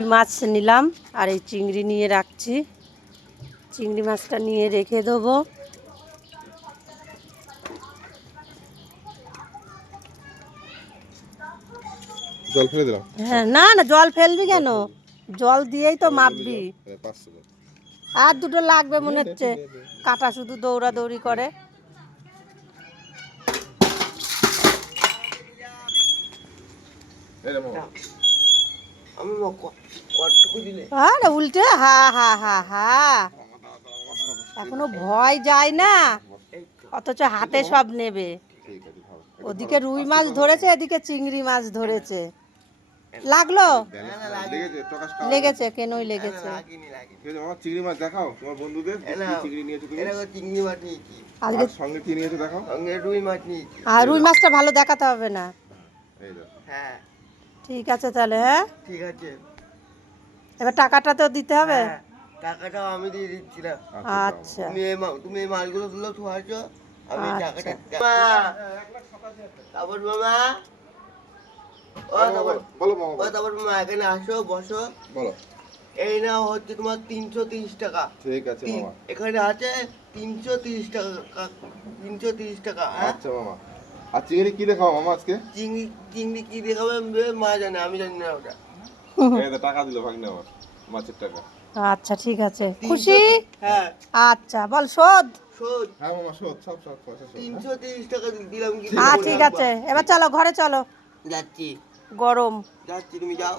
মাছ নিলাম আর এই চিংড়ি নিয়ে রাখছি। চিংড়ি মাছটা নিয়ে রেখে দেবো। জল ফেলে দিলাম। হ্যাঁ, না না, জল ফেলবি কেন? জল দিয়েই তো মাপবি। আর দুটো লাগবে মনে হচ্ছে, কাটা শুধু দৌড়াদৌড়ি করে। আরে উল্টে হা হা হা হা, এখনো ভয় যায় না, অথচ হাতে সব নেবে। ওদিকে রুই মাছ ধরেছে, এদিকে চিংড়ি মাছ ধরেছে। লাগলো? লেগেছে, কেনই লেগেছে। চিংড়ি মাছ দেখাও তোমার বন্ধুদের। চিংড়ি নিয়েছো তুমি? চিংড়ি মাছ নিয়েছি। আর সঙ্গে কি নিয়েছো দেখাও। সঙ্গে রুই মাছ নিয়েছি। আর রুই মাছটা ভালো দেখাতে হবে না। এই দেখো। হ্যাঁ ঠিক আছে তাহলে। হ্যাঁ, ঠিক আছে। এবার টাকাটা তো দিতে হবে। হ্যাঁ, টাকাটাও আমি দিয়ে দিচ্ছিলাম। আচ্ছা, তুমি এই মাছগুলো তুলো ধোয়াছো, আমি আচ্ছা। টাকাটা তারপর মামা, ও তারপর বলো মামা, ও তারপর মামা এখানে আসো, বসো। বলো। এই নাও হচ্ছে তোমার 330 টাকা। ঠিক আছে মামা। এখানে আছে 330 টাকা, 330 টাকা। হ্যাঁ আচ্ছা মামা। আর চিংড়ি কি দেখাও মামা আজকে? চিংড়ি চিংড়ি কি দেখাবে মা জানে, আমি জানি না ওটা। এই তো টাকা দিল ভাগ্নে আমার, মাছের টাকা। আচ্ছা ঠিক আছে, খুশি? হ্যাঁ আচ্ছা, বল শোধ। শোধ হ্যাঁ মামা, শোধ সব সব পয়সা শোধ। 330 টাকা দিলাম। কি ঠিক আছে, এবার চলো ঘরে চলো, যাচ্ছি গরম। যাচ্ছি, তুমি যাও।